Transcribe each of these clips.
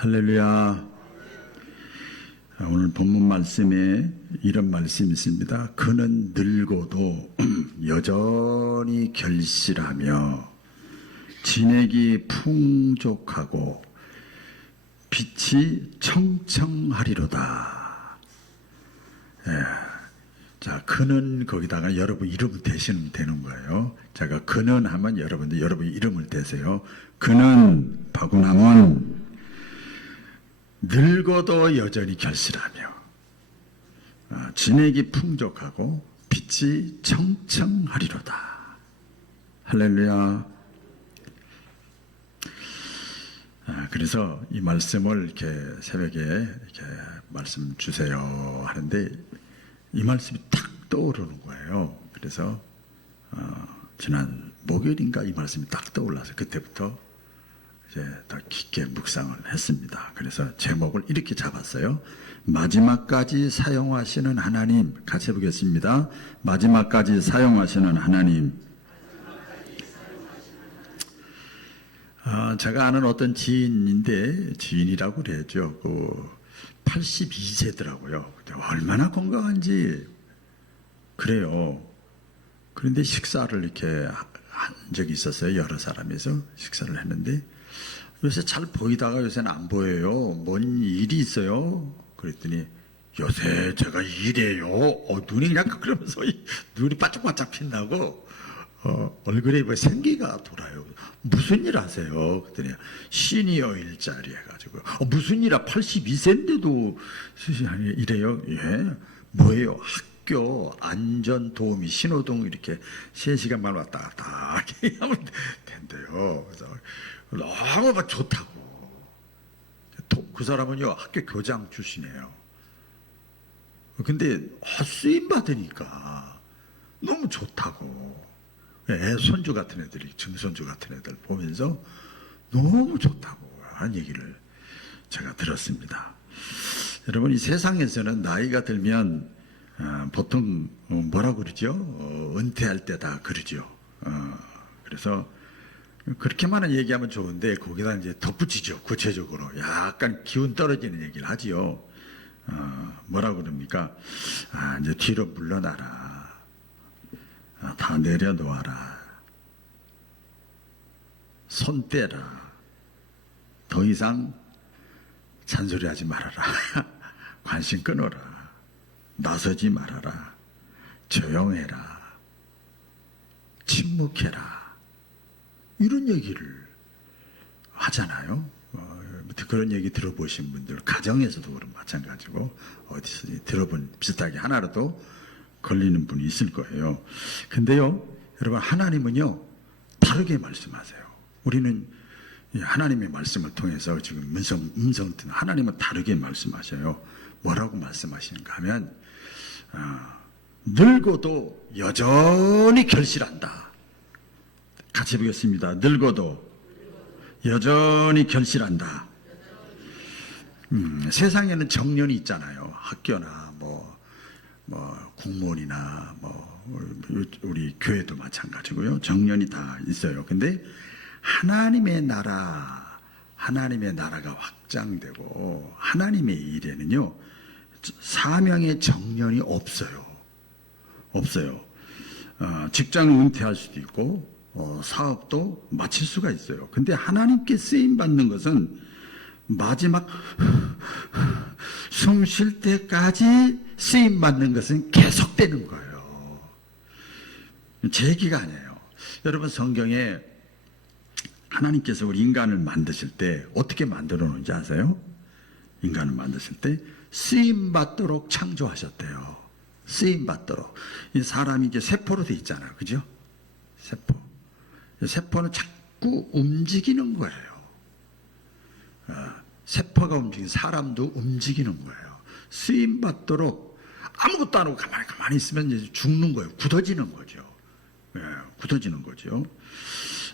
할렐루야. 오늘 본문 말씀에 이런 말씀이 있습니다. 그는 늙어도 여전히 결실하며 진액이 풍족하고 빛이 청청하리로다. 자, 그는 거기다가 여러분 이름을 대시면 되는 거예요. 제가 그는 하면 여러분들 여러분 이름을 대세요. 그는 바구나문 늙어도 여전히 결실하며 진액이 풍족하고 빛이 청청하리로다. 할렐루야. 그래서 이 말씀을 이렇게 새벽에 이렇게 말씀 주세요 하는데 이 말씀이 탁 떠오르는 거예요. 그래서 지난 목요일인가 이 말씀이 딱 떠올라서 그때부터 이제 더 깊게 묵상을 했습니다. 그래서 제목을 이렇게 잡았어요. 마지막까지 사용하시는 하나님. 같이 해보겠습니다. 마지막까지 사용하시는 하나님. 제가 아는 어떤 지인이라고 그랬죠. 82세더라고요. 얼마나 건강한지 그래요. 그런데 식사를 이렇게 한 적이 있었어요. 여러 사람에서 식사를 했는데 요새 잘 보이다가 요새는 안 보여요. 뭔 일이 있어요? 그랬더니 요새 제가 이래요. 눈이 그냥 그러면서 눈이 바짝바짝 빛나고 얼굴에 뭐 생기가 돌아요. 무슨 일 하세요? 그랬더니 시니어 일자리 해가지고 무슨 일이야? 82세인데도 이래요? 예. 뭐예요? 학교 안전도우미 신호등 이렇게 3시간만 왔다 갔다 하면 된대요. 그래서 너무 막 좋다고. 그 사람은요 학교 교장 출신이에요. 근데 쓰임 받으니까 너무 좋다고. 손주 같은 애들이 증손주 같은 애들 보면서 너무 좋다고 한 얘기를 제가 들었습니다. 여러분 이 세상에서는 나이가 들면 보통 뭐라고 그러죠? 은퇴할 때다 그러죠. 그래서 그렇게만 얘기하면 좋은데 거기다 이제 덧붙이죠. 구체적으로 약간 기운 떨어지는 얘기를 하지요. 뭐라고 그럽니까? 이제 뒤로 물러나라. 다 내려놓아라. 손 떼라. 더 이상 잔소리하지 말아라. 관심 끊어라. 나서지 말아라. 조용해라. 침묵해라. 이런 얘기를 하잖아요. 그런 얘기 들어보신 분들 가정에서도 그런 마찬가지고 어디서 들어본 비슷하게 하나라도 걸리는 분이 있을 거예요. 근데요 여러분 하나님은요 다르게 말씀하세요. 우리는 하나님의 말씀을 통해서 지금 음성을 듣는 하나님은 다르게 말씀하셔요. 뭐라고 말씀하시는가 하면 늙어도 여전히 결실한다. 같이 보겠습니다. 늙어도 여전히 결실한다. 세상에는 정년이 있잖아요. 학교나 뭐 공무원이나 우리 교회도 마찬가지고요. 정년이 다 있어요. 근데 하나님의 나라가 확장되고 하나님의 일에는요 사명의 정년이 없어요. 직장을 은퇴할 수도 있고 사업도 마칠 수가 있어요. 근데 하나님께 쓰임 받는 것은 마지막 숨 쉴 때까지 쓰임 받는 것은 계속되는 거예요. 제 얘기가 아니에요. 여러분 성경에 하나님께서 우리 인간을 만드실 때 어떻게 만들어 놓은지 아세요? 인간을 만드실 때 쓰임 받도록 창조하셨대요. 쓰임 받도록. 이 사람이 이제 세포로 돼 있잖아요. 그죠? 세포는 자꾸 움직이는 거예요. 세포가 움직이는 사람도 움직이는 거예요. 쓰임 받도록 아무것도 안 하고 가만히 있으면 이제 죽는 거예요. 굳어지는 거죠. 굳어지는 거죠.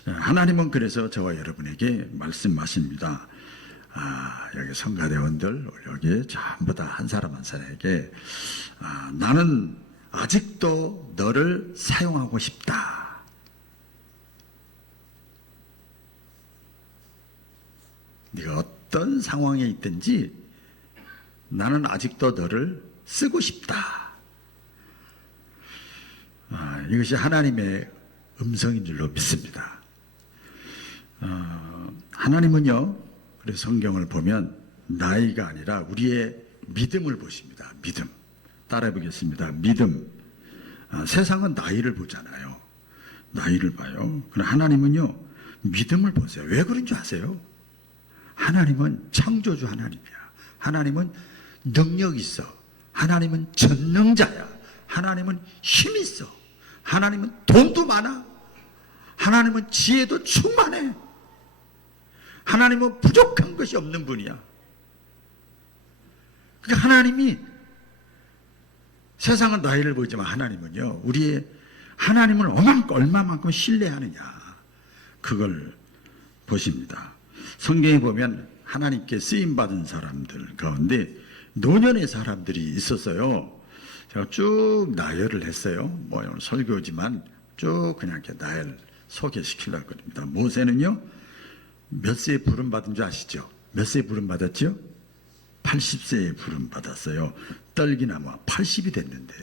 하나님은 그래서 저와 여러분에게 말씀하십니다. 여기 성가대원들 여기 전부 다 한 사람 한 사람에게 나는 아직도 너를 사용하고 싶다. 네가 어떤 상황에 있든지 나는 아직도 너를 쓰고 싶다. 이것이 하나님의 음성인 줄로 믿습니다. 하나님은요, 그래서 성경을 보면 나이가 아니라 우리의 믿음을 보십니다. 믿음. 따라해 보겠습니다. 믿음. 세상은 나이를 보잖아요. 나이를 봐요. 그러나 하나님은요, 믿음을 보세요. 왜 그런 줄 아세요? 하나님은 창조주 하나님이야. 하나님은 능력이 있어. 하나님은 전능자야. 하나님은 힘이 있어. 하나님은 돈도 많아. 하나님은 지혜도 충만해. 하나님은 부족한 것이 없는 분이야. 그러니까 하나님이, 세상은 나이를 보지만 하나님은요, 우리의 하나님을 얼마만큼 신뢰하느냐, 그걸 보십니다. 성경에 보면 하나님께 쓰임받은 사람들 가운데 노년의 사람들이 있었어요. 제가 쭉 나열을 했어요. 뭐 오늘 설교지만 쭉 그냥 이렇게 나열 소개시키려고 합니다. 모세는요, 몇 세에 부름받은 줄 아시죠? 몇 세에 부름받았죠? 80세에 부름받았어요. 떨기나무 80이 됐는데,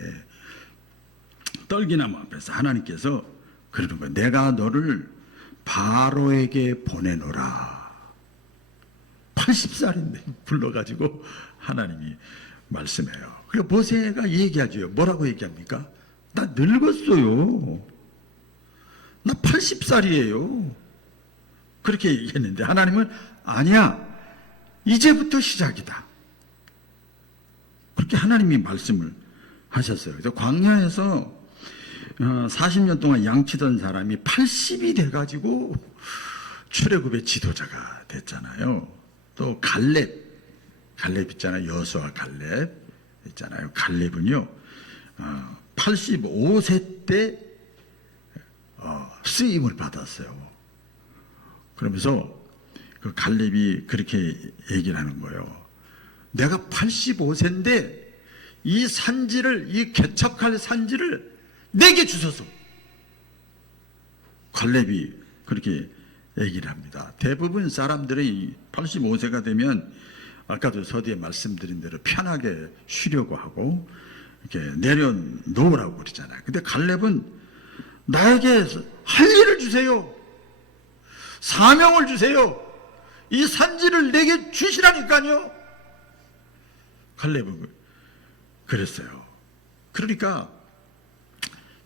떨기나무 앞에서 하나님께서 그러는 거예요. 내가 너를 바로에게 보내노라. 80살인데 불러가지고 하나님이 말씀해요. 그러니까 모세가 얘기하죠. 뭐라고 얘기합니까? 나 늙었어요. 나 80살이에요. 그렇게 얘기했는데 하나님은 아니야. 이제부터 시작이다. 그렇게 하나님이 말씀을 하셨어요. 그래서 광야에서 40년 동안 양치던 사람이 80이 돼가지고 출애굽의 지도자가 됐잖아요. 또 갈렙 있잖아요. 여호수아 갈렙 있잖아요. 갈렙은요 85세 때 쓰임을 받았어요. 그러면서 그 갈렙이 그렇게 얘기를 하는 거예요. 내가 85세인데 이 산지를, 이 개척할 산지를 내게 주소서. 갈렙이 그렇게 얘기를 합니다. 대부분 사람들이 85세가 되면 아까도 서두에 말씀드린 대로 편하게 쉬려고 하고 이렇게 내려놓으라고 그러잖아요. 근데 갈렙은 나에게 할 일을 주세요. 사명을 주세요. 이 산지를 내게 주시라니까요. 갈렙은 그랬어요. 그러니까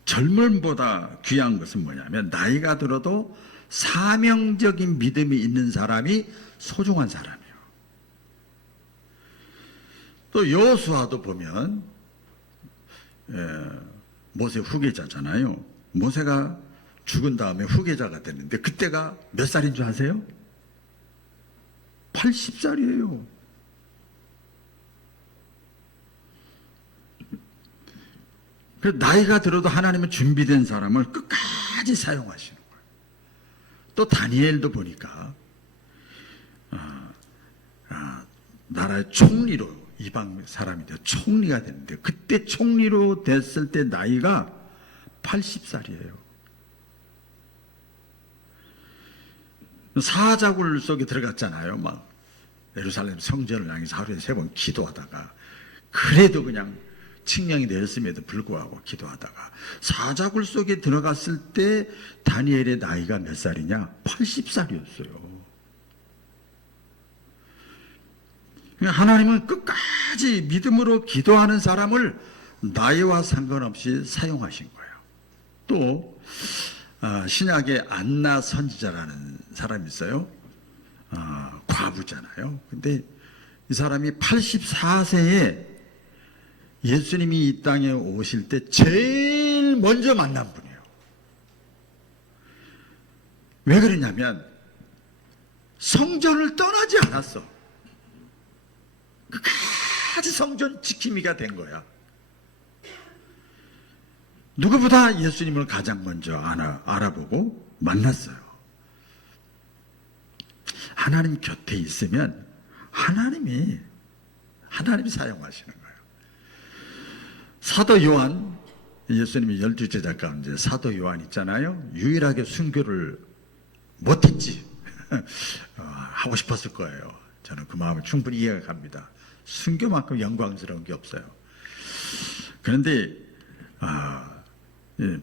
젊음보다 귀한 것은 뭐냐면 나이가 들어도 사명적인 믿음이 있는 사람이 소중한 사람이에요. 또 여호수아도 보면 모세 후계자잖아요. 모세가 죽은 다음에 후계자가 됐는데 그때가 몇 살인 줄 아세요? 80살이에요. 나이가 들어도 하나님은 준비된 사람을 끝까지 사용하시는 거예요. 또 다니엘도 보니까 나라의 총리로 이방 사람인데 총리가 됐는데 그때 총리로 됐을 때 나이가 80살이에요. 사자굴 속에 들어갔잖아요. 막 예루살렘 성전을 향해서 하루에 3번 기도하다가 그래도 그냥 칙령이 내렸음에도 불구하고 기도하다가 사자굴 속에 들어갔을 때 다니엘의 나이가 몇 살이냐? 80살이었어요. 하나님은 끝까지 믿음으로 기도하는 사람을 나이와 상관없이 사용하신 거예요. 또 신약에 안나 선지자라는 사람이 있어요. 과부잖아요. 근데 이 사람이 84세에 예수님이 이 땅에 오실 때 제일 먼저 만난 분이에요. 왜 그러냐면 성전을 떠나지 않았어. 끝까지 성전 지킴이가 된 거야. 누구보다 예수님을 가장 먼저 알아보고 만났어요. 하나님 곁에 있으면 하나님이 사용하시는 거예요. 사도 요한, 예수님이 12제자 가운데 사도 요한 있잖아요. 유일하게 순교를 못했지. 하고 싶었을 거예요. 저는 그 마음을 충분히 이해가 갑니다. 순교만큼 영광스러운 게 없어요. 그런데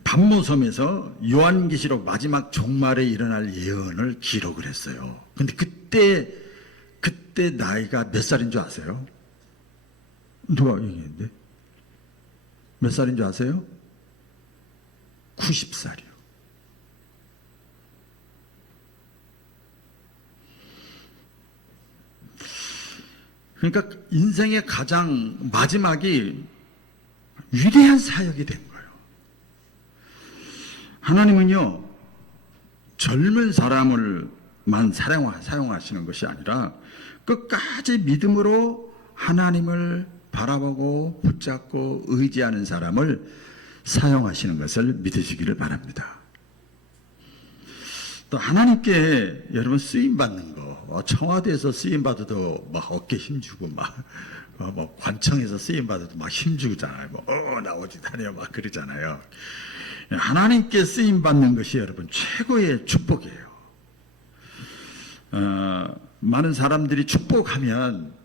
반모섬에서 요한계시록 마지막 종말에 일어날 예언을 기록을 했어요. 근데 그때 나이가 몇 살인 줄 아세요? 누가 얘기했는데? 몇 살인 줄 아세요? 90살이요. 그러니까 인생의 가장 마지막이 위대한 사역이 된 거예요. 하나님은요, 젊은 사람을만 사용하시는 것이 아니라 끝까지 믿음으로 하나님을 바라보고 붙잡고 의지하는 사람을 사용하시는 것을 믿으시기를 바랍니다. 또 하나님께 여러분 쓰임받는 거, 청와대에서 쓰임받아도 막 어깨 힘주고 뭐 관청에서 쓰임받아도 막 힘주잖아요. 나오지 다녀 막 그러잖아요. 하나님께 쓰임받는 것이 여러분 최고의 축복이에요. 많은 사람들이 축복하면,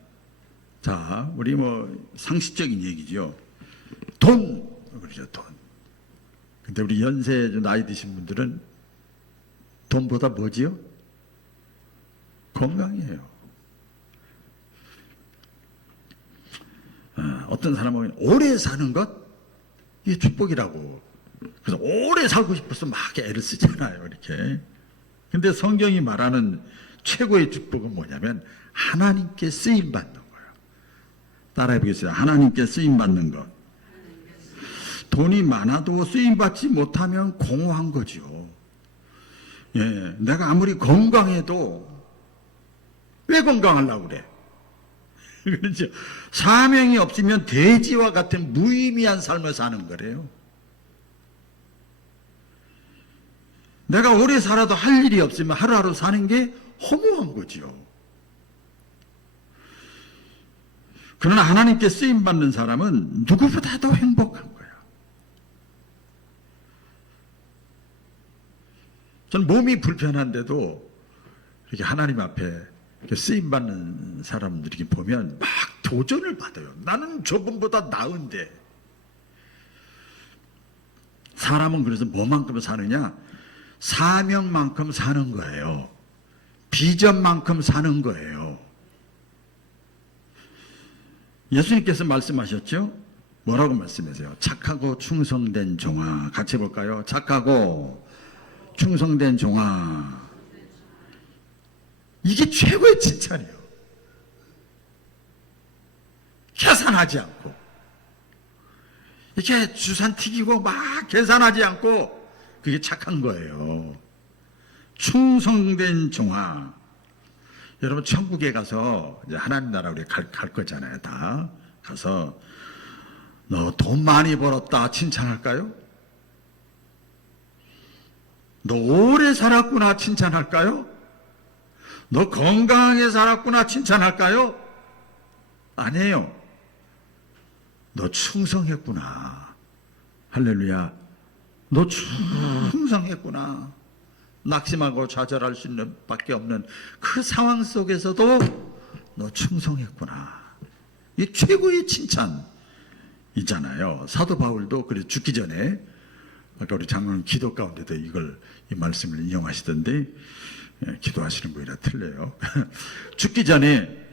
자, 우리 뭐 상식적인 얘기죠. 돈, 그러죠, 돈. 근데 우리 연세 나이 드신 분들은 돈보다 뭐지요? 건강이에요. 어떤 사람은 오래 사는 것, 이게 축복이라고. 그래서 오래 살고 싶어서 막 애를 쓰잖아요, 이렇게. 근데 성경이 말하는 최고의 축복은 뭐냐면 하나님께 쓰임 받는 거예요. 따라해 보겠습니다. 하나님께 쓰임 받는 것. 돈이 많아도 쓰임 받지 못하면 공허한 거죠. 예, 내가 아무리 건강해도 왜 건강하려고 그래? 그렇죠. 사명이 없으면 돼지와 같은 무의미한 삶을 사는 거래요. 내가 오래 살아도 할 일이 없으면 하루하루 사는 게 허무한 거지요. 그러나 하나님께 쓰임받는 사람은 누구보다도 행복한 거예요. 저는 몸이 불편한데도 이렇게 하나님 앞에 쓰임받는 사람들이 보면 막 도전을 받아요. 나는 저분보다 나은데. 사람은 그래서 뭐만큼 사느냐? 사명만큼 사는 거예요. 비전만큼 사는 거예요. 예수님께서 말씀하셨죠? 뭐라고 말씀하세요? 착하고 충성된 종아. 같이 해볼까요? 착하고 충성된 종아. 이게 최고의 칭찬이에요. 계산하지 않고, 이렇게 주산 튀기고 막 계산하지 않고, 그게 착한 거예요. 충성된 종아. 여러분 천국에 가서 이제 하나님 나라 우리 갈 거잖아요. 다 가서 너 돈 많이 벌었다 칭찬할까요? 너 오래 살았구나 칭찬할까요? 너 건강하게 살았구나 칭찬할까요? 아니에요. 너 충성했구나. 할렐루야. 너 충성했구나. 낙심하고 좌절할 수 있는 밖에 없는 그 상황 속에서도 너 충성했구나. 이 최고의 칭찬이잖아요. 사도 바울도 그래 죽기 전에 아까 우리 장로님 기도 가운데도 이 말씀을 인용하시던데, 기도하시는 분이라 틀려요. 죽기 전에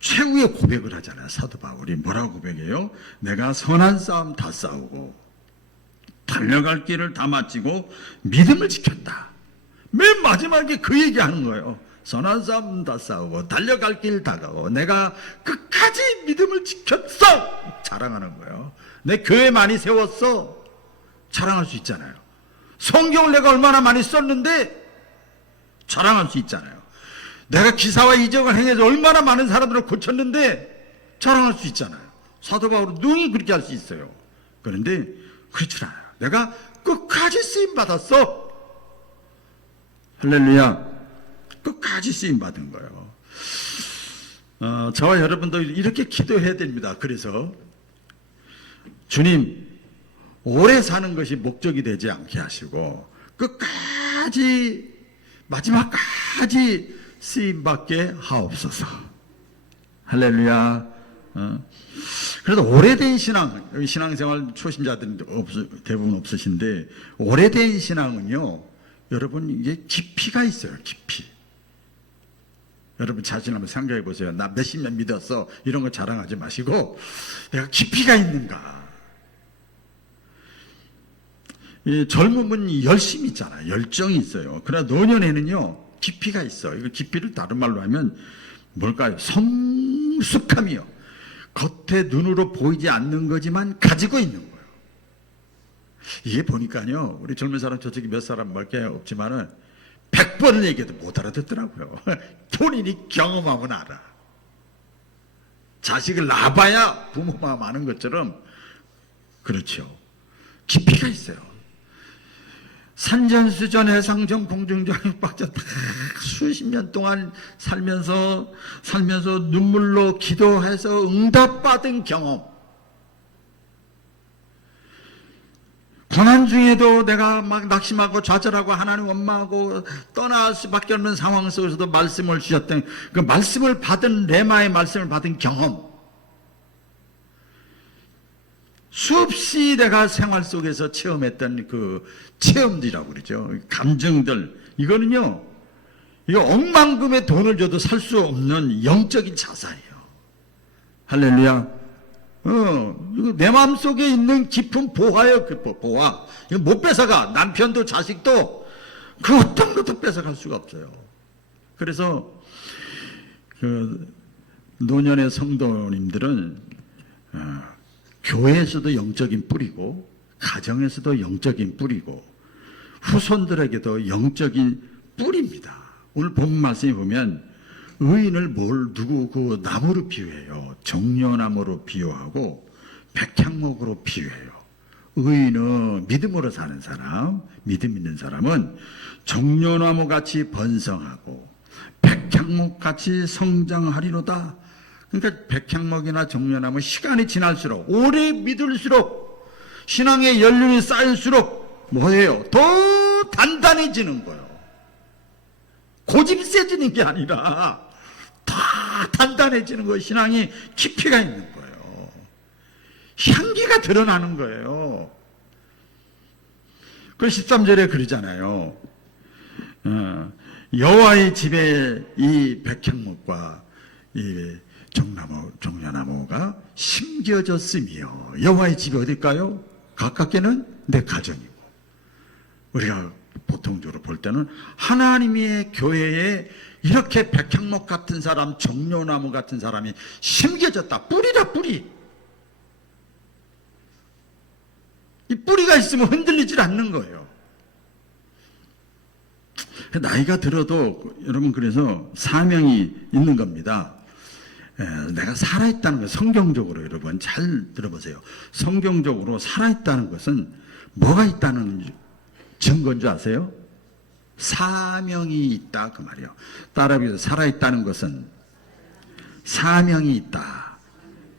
최후의 고백을 하잖아요. 사도 바울이 뭐라고 고백해요? 내가 선한 싸움 다 싸우고 달려갈 길을 다 마치고 믿음을 지켰다. 맨 마지막에 그 얘기하는 거예요. 선한 싸움 다 싸우고 달려갈 길 다 가고 내가 끝까지 믿음을 지켰어. 자랑하는 거예요. 내 교회 많이 세웠어. 자랑할 수 있잖아요. 성경을 내가 얼마나 많이 썼는데 자랑할 수 있잖아요. 내가 기사와 이적을 행해서 얼마나 많은 사람들을 고쳤는데 자랑할 수 있잖아요. 사도 바울은 능히 그렇게 할 수 있어요. 그런데 그렇지 않아요. 내가 끝까지 쓰임받았어. 할렐루야. 끝까지 쓰임받은 거예요. 저와 여러분도 이렇게 기도해야 됩니다. 그래서 주님, 오래 사는 것이 목적이 되지 않게 하시고 끝까지 마지막까지 쓰임받게 하옵소서. 할렐루야. 그래도 오래된 신앙생활 초심자들은 대부분 없으신데, 오래된 신앙은요, 여러분 이게 깊이가 있어요. 깊이. 여러분 자신 한번 생각해 보세요. 나 몇십 년 믿었어, 이런 거 자랑하지 마시고 내가 깊이가 있는가. 젊음은 열심이 있잖아요. 열정이 있어요. 그러나 노년에는요, 깊이가 있어. 이거 깊이를 다른 말로 하면 뭘까요? 성숙함이요. 겉에 눈으로 보이지 않는 거지만 가지고 있는 거예요. 이게 보니까요, 우리 젊은 사람 저쪽에 몇 사람 몇 개 없지만은 100번을 얘기해도 못 알아듣더라고요. 본인이 경험하면 알아. 자식을 낳아봐야 부모 마음 아는 것처럼, 그렇죠. 깊이가 있어요. 산전수전 해상전 공중전 육박전 다 수십 년 동안 살면서 눈물로 기도해서 응답받은 경험. 고난 중에도 내가 막 낙심하고 좌절하고 하나님 원망하고 떠날 수밖에 없는 상황 속에서도 말씀을 주셨던 그 말씀을 받은, 레마의 말씀을 받은 경험. 수없이 내가 생활 속에서 체험했던 그 체험들이라고 그러죠. 감정들. 이거는요, 이거 억만금의 돈을 줘도 살 수 없는 영적인 자산이에요. 할렐루야. 이거 내 마음속에 있는 깊은 보화예요. 그 보화. 이거 못 뺏어가. 남편도 자식도 그 어떤 것도 뺏어갈 수가 없어요. 그래서 그 노년의 성도님들은 교회에서도 영적인 뿌리고, 가정에서도 영적인 뿌리고, 후손들에게도 영적인 뿌리입니다. 오늘 본 말씀에 보면 의인을 그 나무로 비유해요. 정려나무로 비유하고 백향목으로 비유해요. 의인은 믿음으로 사는 사람, 믿음 있는 사람은 정려나무 같이 번성하고 백향목 같이 성장하리로다. 그러니까 백향목이나 정려나무 시간이 지날수록, 오래 믿을수록, 신앙의 연륜이 쌓일수록 뭐예요? 더 단단해지는 거예요. 고집이 세지는 게 아니라 더 단단해지는 거예요. 신앙이 깊이가 있는 거예요. 향기가 드러나는 거예요. 그 13절에 그러잖아요. 여호와의 집에 이 백향목과 이 정려나무가 심겨졌으며. 여호와의 집이 어딜까요? 가깝게는 내 가정이고, 우리가 보통적으로 볼 때는 하나님의 교회에 이렇게 백향목 같은 사람, 정려나무 같은 사람이 심겨졌다. 뿌리다, 뿌리. 이 뿌리가 있으면 흔들리질 않는 거예요. 나이가 들어도 여러분, 그래서 사명이 있는 겁니다. 내가 살아있다는 것, 성경적으로 여러분 잘 들어보세요. 성경적으로 살아있다는 것은 뭐가 있다는 증거인 줄 아세요? 사명이 있다, 그 말이에요. 따라해서 살아있다는 것은 사명이 있다,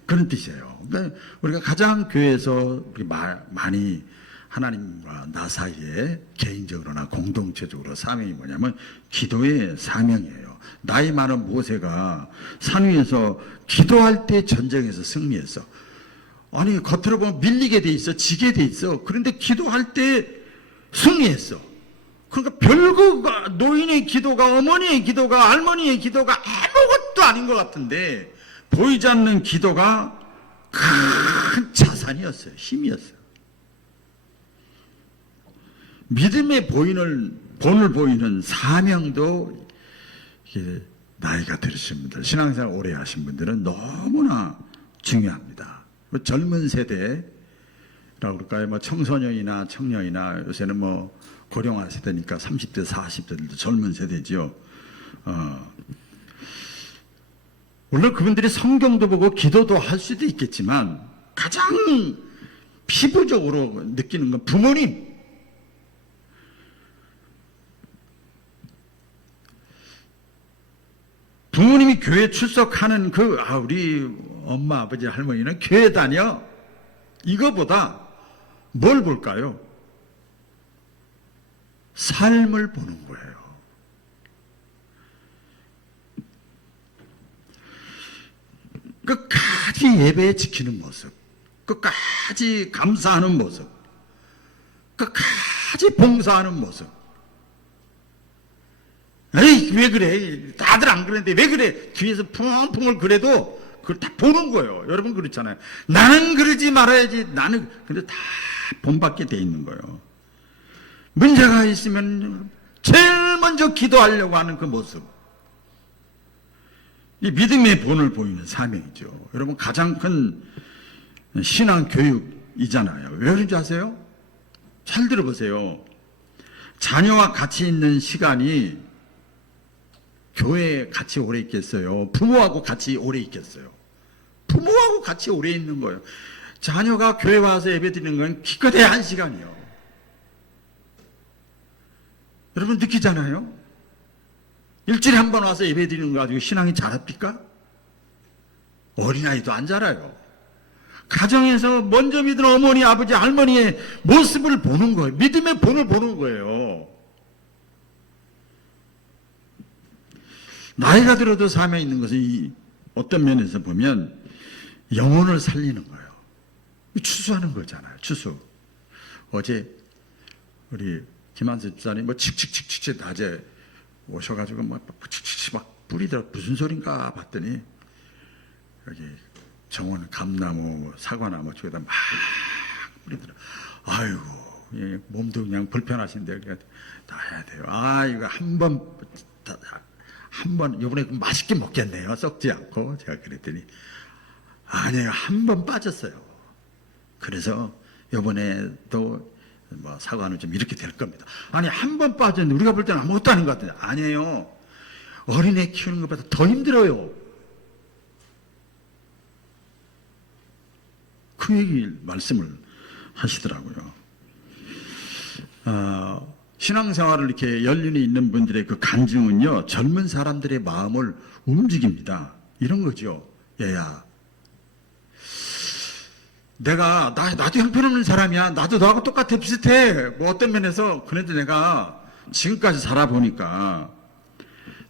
그런 뜻이에요. 그러니까 우리가 가장 교회에서 많이 하나님과 나 사이에 개인적으로나 공동체적으로 사명이 뭐냐면 기도의 사명이에요. 나이 많은 모세가 산 위에서 기도할 때 전쟁에서 승리했어. 아니, 겉으로 보면 밀리게 돼 있어, 지게 돼 있어. 그런데 기도할 때 승리했어. 그러니까 별거가, 노인의 기도가, 어머니의 기도가, 할머니의 기도가 아무것도 아닌 것 같은데, 보이지 않는 기도가 큰 자산이었어요. 힘이었어요. 믿음의 본을 보이는 사명도, 나이가 들으신 분들, 신앙생활 오래 하신 분들은 너무나 중요합니다. 젊은 세대라고 그럴까요? 뭐 청소년이나 청년이나, 요새는 뭐 고령화 세대니까 30대, 40대들도 젊은 세대지요. 물론 그분들이 성경도 보고 기도도 할 수도 있겠지만, 가장 피부적으로 느끼는 건 부모님. 부모님이 교회 출석하는 우리 엄마, 아버지, 할머니는 교회 다녀. 이거보다 뭘 볼까요? 삶을 보는 거예요. 끝까지 예배 지키는 모습, 끝까지 감사하는 모습, 끝까지 봉사하는 모습. 에이, 왜 그래? 다들 안 그러는데 왜 그래? 뒤에서 풍얼풍얼 그래도 그걸 다 보는 거예요. 여러분 그렇잖아요. 나는 그러지 말아야지. 나는 근데 다 본받게 돼 있는 거예요. 문제가 있으면 제일 먼저 기도하려고 하는 그 모습. 이 믿음의 본을 보이는 사명이죠. 여러분 가장 큰 신앙 교육이잖아요. 왜 그런지 아세요? 잘 들어보세요. 자녀와 같이 있는 시간이 교회에 같이 오래 있겠어요? 부모하고 같이 오래 있겠어요? 부모하고 같이 오래 있는 거예요. 자녀가 교회 와서 예배 드리는 건 기껏해야 1시간이요. 여러분 느끼잖아요? 일주일에 한 번 와서 예배 드리는 거 가지고 신앙이 자랍니까? 어린아이도 안 자라요. 가정에서 먼저 믿은 어머니, 아버지, 할머니의 모습을 보는 거예요. 믿음의 본을 보는 거예요. 나이가 들어도 사명이 있는 것은 어떤 면에서 보면 영혼을 살리는 거예요. 추수하는 거잖아요. 추수. 어제 우리 김한수 집사님 뭐 칙칙칙칙 낮에 오셔가지고 막 칙칙칙 막 뿌리더라. 무슨 소린가 봤더니 여기 정원 감나무, 사과나무 쪽에다 막 뿌리더라. 아이고, 몸도 그냥 불편하신데 다 해야 돼요. 아, 이거 한 번, 이번에 맛있게 먹겠네요. 썩지 않고. 제가 그랬더니, 아니에요. 한 번 빠졌어요. 그래서 이번에도 뭐 사과는 좀 이렇게 될 겁니다. 아니, 한 번 빠졌는데 우리가 볼 때는 아무것도 아닌 것 같은데. 아니에요. 어린애 키우는 것보다 더 힘들어요. 그 얘기 말씀을 하시더라고요. 신앙생활을 이렇게 연륜이 있는 분들의 그 간증은요, 젊은 사람들의 마음을 움직입니다. 이런 거죠. 얘야, 나도 형편없는 사람이야. 나도 너하고 똑같아, 비슷해. 뭐 어떤 면에서, 그래도 내가 지금까지 살아보니까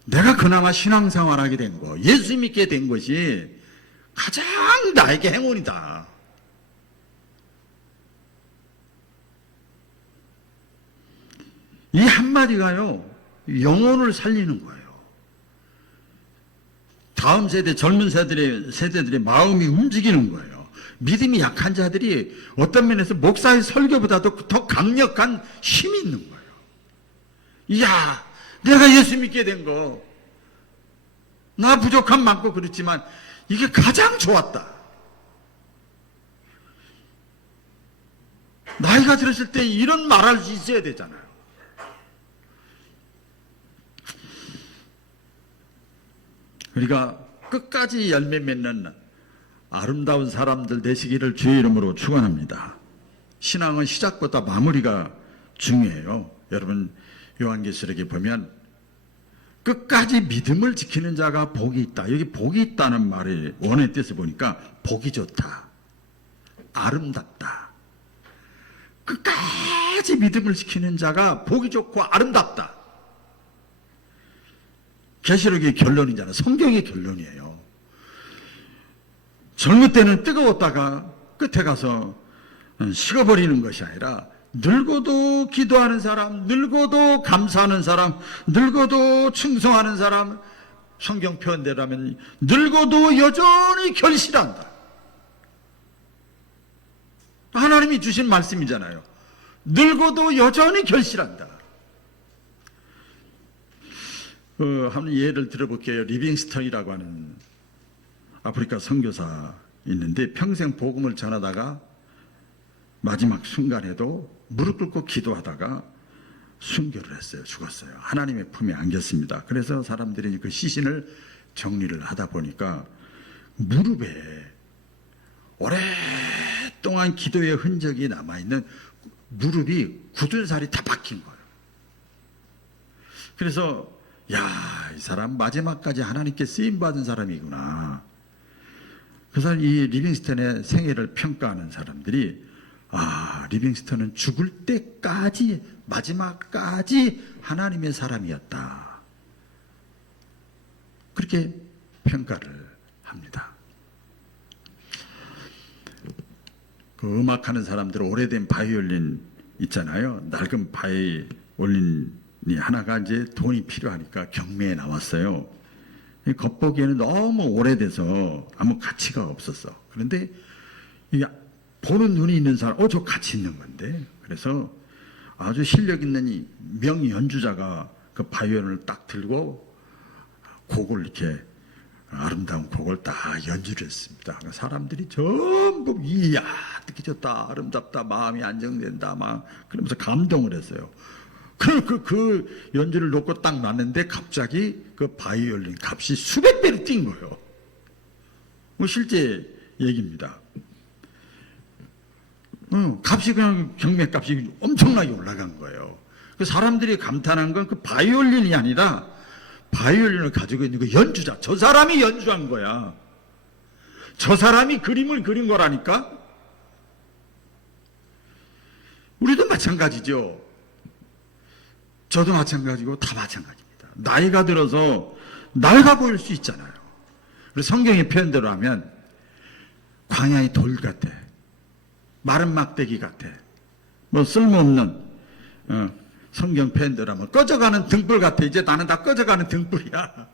내가 그나마 신앙생활 하게 된 거, 예수 믿게 된 것이 가장 나에게 행운이다. 이 한마디가요, 영혼을 살리는 거예요. 다음 세대, 젊은 세대들의 마음이 움직이는 거예요. 믿음이 약한 자들이 어떤 면에서 목사의 설교보다도 더 강력한 힘이 있는 거예요. 이야, 내가 예수 믿게 된 거, 나 부족함 많고 그렇지만 이게 가장 좋았다. 나이가 들었을 때 이런 말할 수 있어야 되잖아요. 우리가 끝까지 열매 맺는 아름다운 사람들 되시기를 주의 이름으로 축원합니다. 신앙은 시작보다 마무리가 중요해요. 여러분 요한계시록에 보면 끝까지 믿음을 지키는 자가 복이 있다. 여기 복이 있다는 말의 원어의 뜻을 보니까 복이 좋다, 아름답다. 끝까지 믿음을 지키는 자가 복이 좋고 아름답다. 계시록의 결론이잖아요. 성경의 결론이에요. 젊을 때는 뜨거웠다가 끝에 가서 식어버리는 것이 아니라 늙어도 기도하는 사람, 늙어도 감사하는 사람, 늙어도 충성하는 사람, 성경 표현대로라면 늙어도 여전히 결실한다. 하나님이 주신 말씀이잖아요. 늙어도 여전히 결실한다. 한 예를 들어볼게요. 리빙스턴이라고 하는 아프리카 선교사 있는데 평생 복음을 전하다가 마지막 순간에도 무릎 꿇고 기도하다가 순교를 했어요. 죽었어요. 하나님의 품에 안겼습니다. 그래서 사람들이 그 시신을 정리를 하다 보니까 무릎에 오랫동안 기도의 흔적이 남아있는 무릎이 굳은 살이 다 박힌 거예요. 그래서 이 사람 마지막까지 하나님께 쓰임받은 사람이구나. 그래서 이 리빙스턴의 생애를 평가하는 사람들이 리빙스턴은 죽을 때까지 마지막까지 하나님의 사람이었다. 그렇게 평가를 합니다. 그 음악하는 사람들 오래된 바이올린 있잖아요. 낡은 바이올린이 하나가 이제 돈이 필요하니까 경매에 나왔어요. 겉보기에는 너무 오래돼서 아무 가치가 없었어. 그런데 이게 보는 눈이 있는 사람, 저 가치 있는 건데. 그래서 아주 실력 있는 이 명 연주자가 그 바이올린을 딱 들고 곡을 이렇게 아름다운 곡을 딱 연주를 했습니다. 사람들이 전부 이야 듣기 좋다, 아름답다, 마음이 안정된다, 막 그러면서 감동을 했어요. 그 연주를 놓고 딱 놨는데 갑자기 그 바이올린 값이 수백 배로 뛴 거예요. 뭐 실제 얘기입니다. 값이 그냥 경매값이 엄청나게 올라간 거예요. 그 사람들이 감탄한 건 그 바이올린이 아니라 바이올린을 가지고 있는 그 연주자, 저 사람이 연주한 거야. 저 사람이 그림을 그린 거라니까. 우리도 마찬가지죠. 저도 마찬가지고 다 마찬가지입니다. 나이가 들어서 낡아 보일 수 있잖아요. 그래서 성경의 표현대로 하면 광야의 돌 같아, 마른 막대기 같아, 뭐 쓸모없는 성경 표현대로 하면 꺼져가는 등불 같아. 이제 나는 다 꺼져가는 등불이야.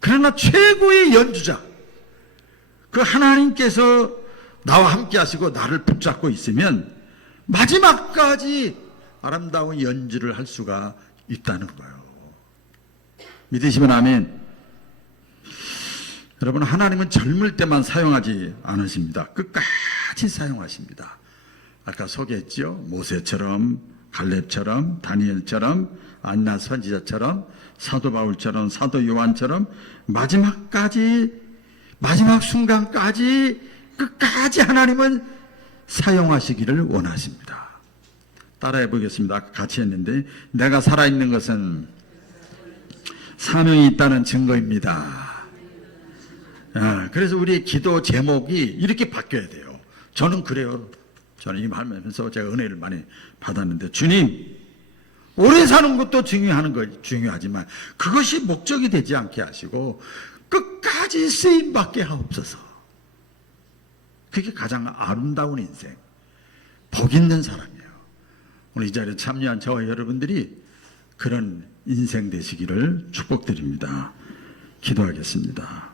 그러나 최고의 연주자, 그 하나님께서 나와 함께 하시고 나를 붙잡고 있으면 마지막까지 아름다운 연주를 할 수가 있다는 거예요. 믿으시면 아멘. 여러분, 하나님은 젊을 때만 사용하지 않으십니다. 끝까지 사용하십니다. 아까 소개했죠. 모세처럼, 갈렙처럼, 다니엘처럼, 안나 선지자처럼, 사도 바울처럼, 사도 요한처럼 마지막까지, 마지막 순간까지 끝까지 하나님은 사용하시기를 원하십니다. 따라해 보겠습니다. 아까 같이 했는데, 내가 살아있는 것은 사명이 있다는 증거입니다. 그래서 우리 기도 제목이 이렇게 바뀌어야 돼요. 저는 그래요. 저는 이 말하면서 제가 은혜를 많이 받았는데, 주님, 오래 사는 것도 중요하지만 그것이 목적이 되지 않게 하시고 끝까지 쓰임받게 하옵소서. 그게 가장 아름다운 인생, 복 있는 사람이에요. 오늘 이 자리에 참여한 저와 여러분들이 그런 인생 되시기를 축복드립니다. 기도하겠습니다.